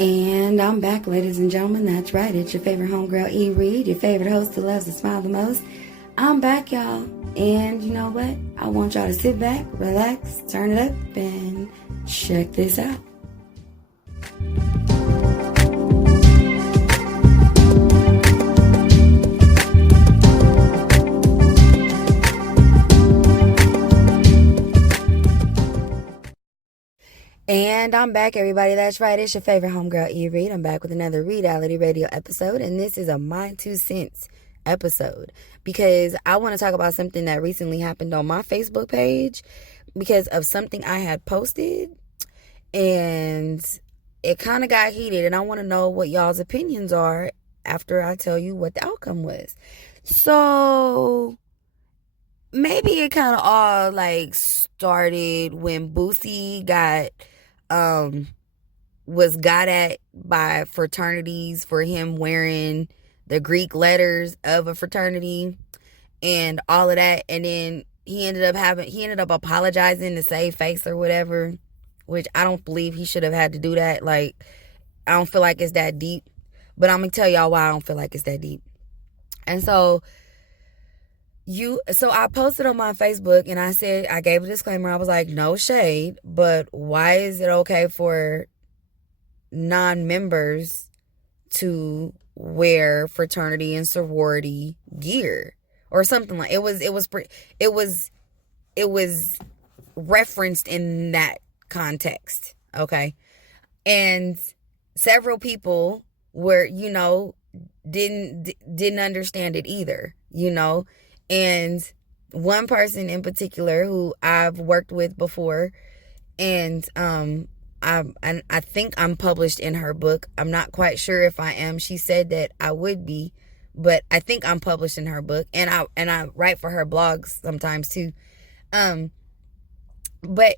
And I'm back, ladies and gentlemen. That's right. It's your favorite homegirl, E. Reed, your favorite host who loves to smile the most. I'm back, y'all. And you know what? I want y'all to sit back, relax, turn it up, and check this out. And I'm back, everybody. That's right. It's your favorite homegirl, E. Reed. I'm back with another Reality Radio episode, and this is a My Two Cents episode because I want to talk about something that recently happened on my Facebook page because of something I had posted, and it kind of got heated, and I want to know what y'all's opinions are after I tell you what the outcome was. So maybe it kind of all like started when Boosie was got at by fraternities for him wearing the Greek letters of a fraternity and all of that, and then he ended up apologizing to save face or whatever, which I don't believe he should have had to do that. Like, I don't feel like it's that deep, but I'm gonna tell y'all why I don't feel like it's that deep. And so I posted on my Facebook and I gave a disclaimer. I was like, no shade, but why is it okay for non-members to wear fraternity and sorority gear or something like it was referenced in that context, okay? And several people were, didn't understand it either, and one person in particular who I've worked with before, and I think I'm published in her book. I'm not quite sure if I am. She said that I would be, but I think I'm published in her book, and I write for her blogs sometimes too. But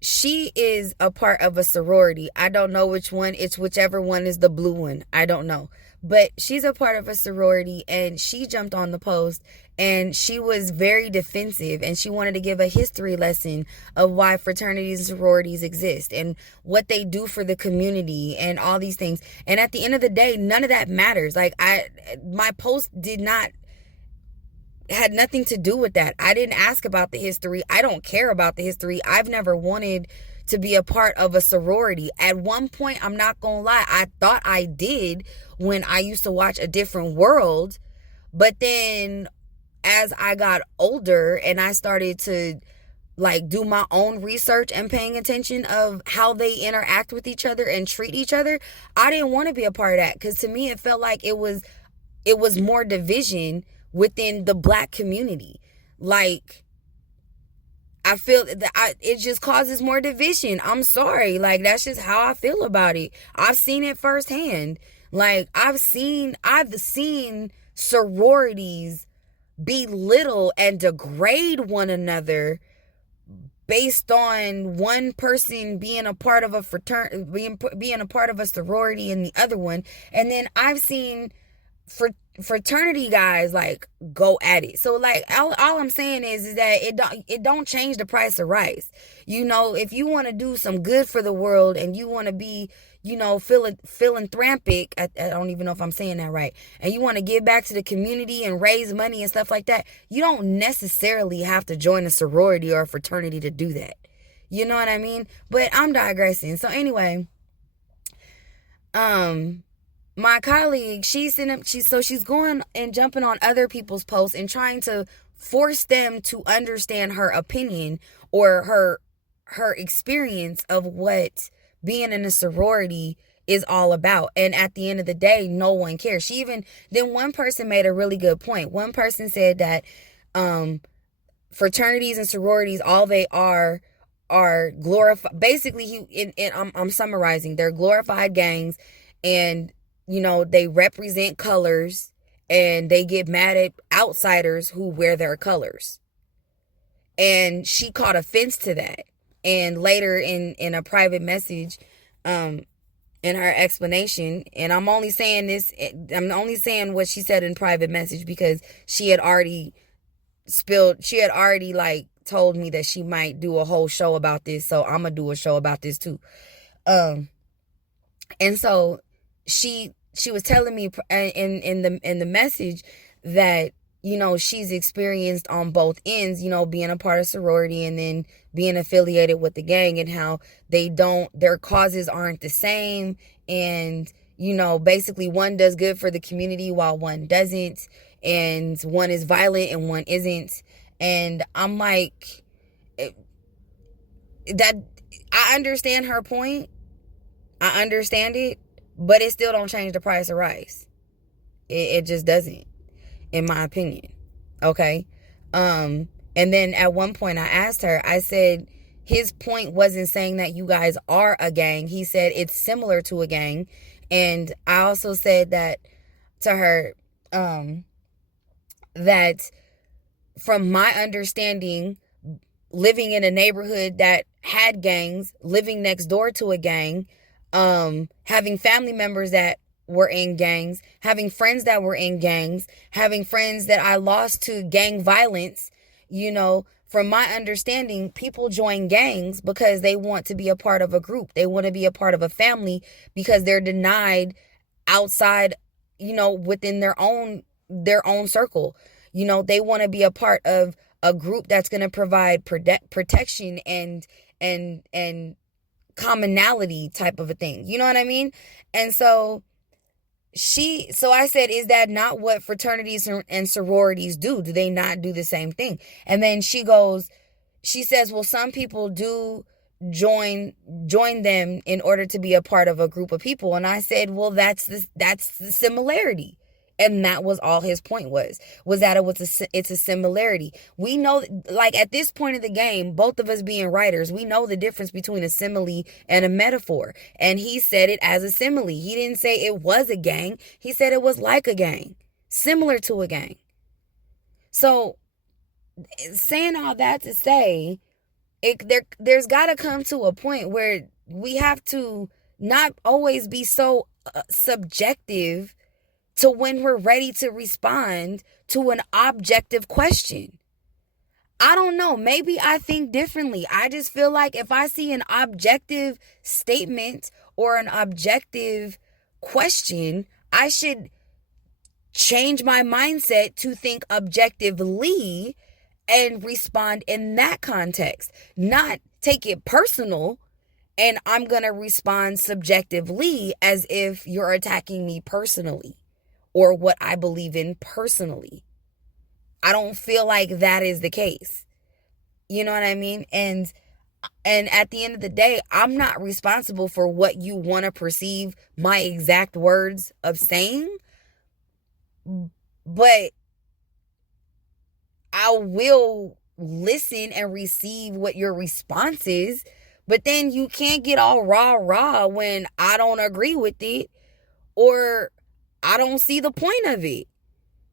she is a part of a sorority. I don't know which one. It's whichever one is the blue one. I don't know. But she's a part of a sorority, and she jumped on the post, and she was very defensive, and she wanted to give a history lesson of why fraternities and sororities exist and what they do for the community and all these things. And at the end of the day, none of that matters. Like, my post had nothing to do with that. I didn't ask about the history. I don't care about the history. I've never wanted to be a part of a sorority. At one point, I'm not gonna lie, I thought I did when I used to watch A Different World. But then as I got older and I started to like do my own research and paying attention of how they interact with each other and treat each other, I didn't want to be a part of that, because to me it felt like it was more division within the Black community. Like, I feel that it just causes more division. I'm sorry. Like, that's just how I feel about it. I've seen it firsthand. Like, I've seen sororities belittle and degrade one another based on one person being a part of a being a part of a sorority and the other one. And then I've seen fraternity guys like go at it. So like all I'm saying is that it don't change the price of rice. If you want to do some good for the world and you want to be, philanthropic, I don't even know if I'm saying that right, and you want to give back to the community and raise money and stuff like that, you don't necessarily have to join a sorority or a fraternity to do that. You know what I mean? But I'm digressing. So anyway, my colleague, she's going and jumping on other people's posts and trying to force them to understand her opinion or her experience of what being in a sorority is all about. And at the end of the day, no one cares. Then one person made a really good point. One person said that fraternities and sororities, all they are glorified. Basically, I'm summarizing. They're glorified gangs, and they represent colors, and they get mad at outsiders who wear their colors. And she caught offense to that. And later in a private message, in her explanation, and I'm only saying what she said in private message because she had already like told me that she might do a whole show about this. So I'm going to do a show about this too. And so she was telling me in the message that, you know, she's experienced on both ends, you know, being a part of sorority and then being affiliated with the gang, and how their causes aren't the same. And, you know, basically one does good for the community while one doesn't, and one is violent and one isn't. And I'm like, that I understand her point. I understand it, but it still don't change the price of rice. It just doesn't, in my opinion. Okay. And then at one point I asked her, I said, his point wasn't saying that you guys are a gang. He said it's similar to a gang. And I also said that to her, that from my understanding, living in a neighborhood that had gangs, living next door to a gang, having family members that were in gangs, having friends that were in gangs, having friends that I lost to gang violence, you know, from my understanding, people join gangs because they want to be a part of a group. They want to be a part of a family because they're denied outside, you know, within their own circle. You know, they want to be a part of a group that's going to provide protection and commonality type of a thing. You know what I mean? And so I said, is that not what fraternities and sororities do? Do they not do the same thing? And then she says, well, some people do join them in order to be a part of a group of people. And I said, well, that's the similarity. And that was all his point was that it's a similarity. We know, like, at this point of the game, both of us being writers, we know the difference between a simile and a metaphor. And he said it as a simile. He didn't say it was a gang. He said it was like a gang, similar to a gang. So saying all that to say, there's got to come to a point where we have to not always be so subjective to when we're ready to respond to an objective question. I don't know. Maybe I think differently. I just feel like if I see an objective statement or an objective question, I should change my mindset to think objectively and respond in that context, not take it personal and I'm going to respond subjectively as if you're attacking me personally or what I believe in personally. I don't feel like that is the case. You know what I mean? And at the end of the day, I'm not responsible for what you want to perceive my exact words of saying, but I will listen and receive what your response is. But then you can't get all rah when I don't agree with it or I don't see the point of it.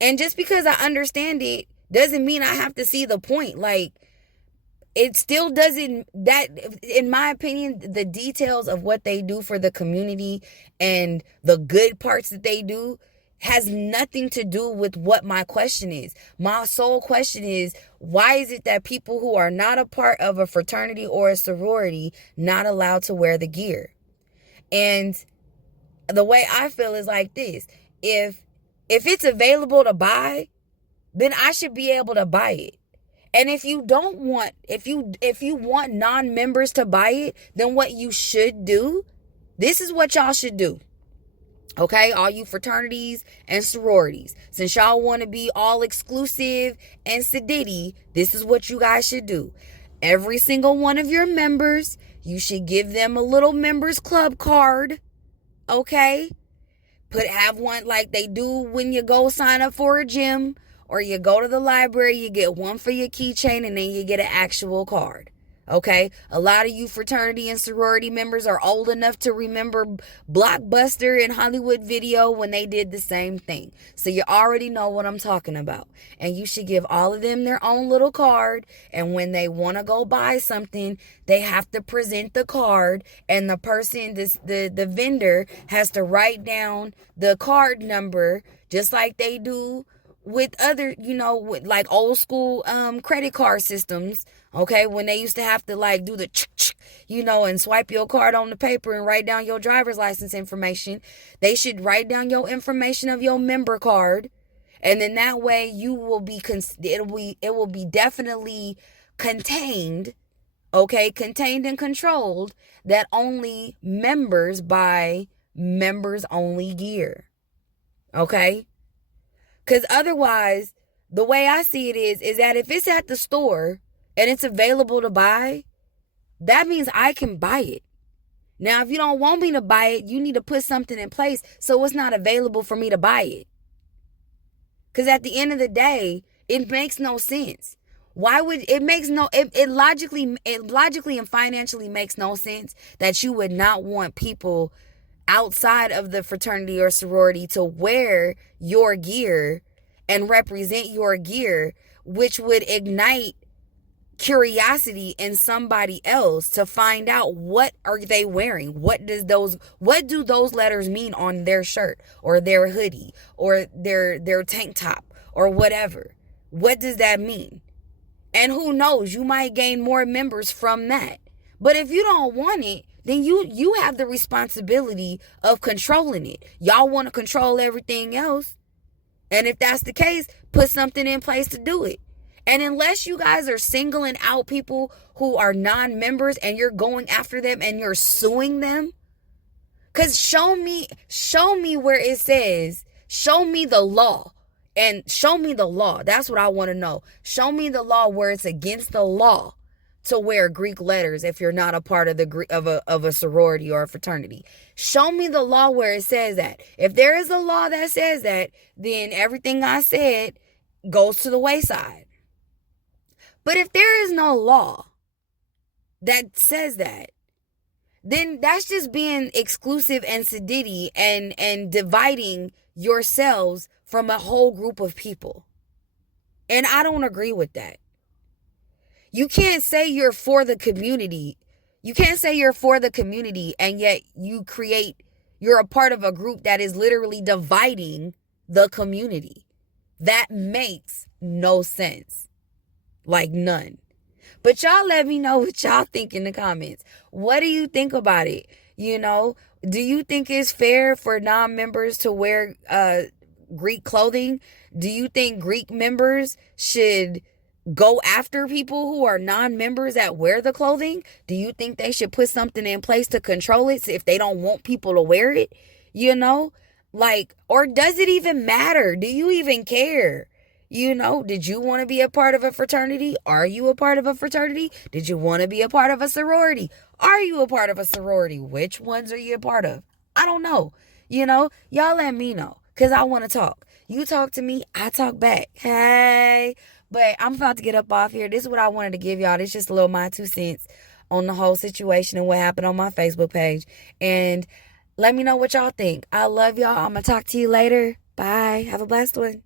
And just because I understand it doesn't mean I have to see the point. Like, it still doesn't, that, in my opinion, the details of what they do for the community and the good parts that they do has nothing to do with what my question is. My sole question is, why is it that people who are not a part of a fraternity or a sorority not allowed to wear the gear? And the way I feel is like this. If it's available to buy, then I should be able to buy it. And if you don't want, if you want non-members to buy it, then what you should do, this is what y'all should do. Okay, all you fraternities and sororities, since y'all want to be all exclusive and sedity, this is what you guys should do. Every single one of your members, you should give them a little members club card. Okay, have one like they do when you go sign up for a gym or you go to the library. You get one for your keychain and then you get an actual card. Okay, a lot of you fraternity and sorority members are old enough to remember Blockbuster and Hollywood Video when they did the same thing. So you already know what I'm talking about. And you should give all of them their own little card. And when they want to go buy something, they have to present the card. And the person, the vendor, has to write down the card number just like they do with other, with like old school credit card systems. Okay, when they used to have to like do the and swipe your card on the paper and write down your driver's license information. They should write down your information of your member card. And then that way you will be, it will be definitely contained, okay? Contained and controlled, that only members buy members only gear. Okay? Because otherwise, the way I see it is that if it's at the store and it's available to buy, that means I can buy it. Now, if you don't want me to buy it, you need to put something in place so it's not available for me to buy it. Because at the end of the day, it makes no sense. Why would it makes no it logically and financially makes no sense that you would not want people outside of the fraternity or sorority to wear your gear and represent your gear, which would ignite curiosity in somebody else to find out what are they wearing, what do those letters mean on their shirt or their hoodie or their tank top or whatever. What does that mean? And who knows, you might gain more members from that. But if you don't want it, then you have the responsibility of controlling it. Y'all want to control everything else. And if that's the case, put something in place to do it. And unless you guys are singling out people who are non-members and you're going after them and you're suing them, because show me where it says, show me the law. And show me the law. That's what I want to know. Show me the law where it's against the law to wear Greek letters if you're not a part of a sorority or a fraternity. Show me the law where it says that. If there is a law that says that, then everything I said goes to the wayside. But if there is no law that says that, then that's just being exclusive and sedity and dividing yourselves from a whole group of people. And I don't agree with that. You can't say you're for the community. You can't say you're for the community and yet you're a part of a group that is literally dividing the community. That makes no sense. Like none. But y'all let me know what y'all think in the comments. What do you think about it? Do you think it's fair for non-members to wear Greek clothing? Do you think Greek members should go after people who are non-members that wear the clothing? Do you think they should put something in place to control it if they don't want people to wear it? Or does it even matter? Do you even care? Did you want to be a part of a fraternity? Are you a part of a fraternity? Did you want to be a part of a sorority? Are you a part of a sorority? Which ones are you a part of? I don't know. Y'all let me know because I want to talk. You talk to me, I talk back. Hey, but I'm about to get up off here. This is what I wanted to give y'all. This is just a little my 2 cents on the whole situation and what happened on my Facebook page. And let me know what y'all think. I love y'all. I'm going to talk to you later. Bye. Have a blessed one.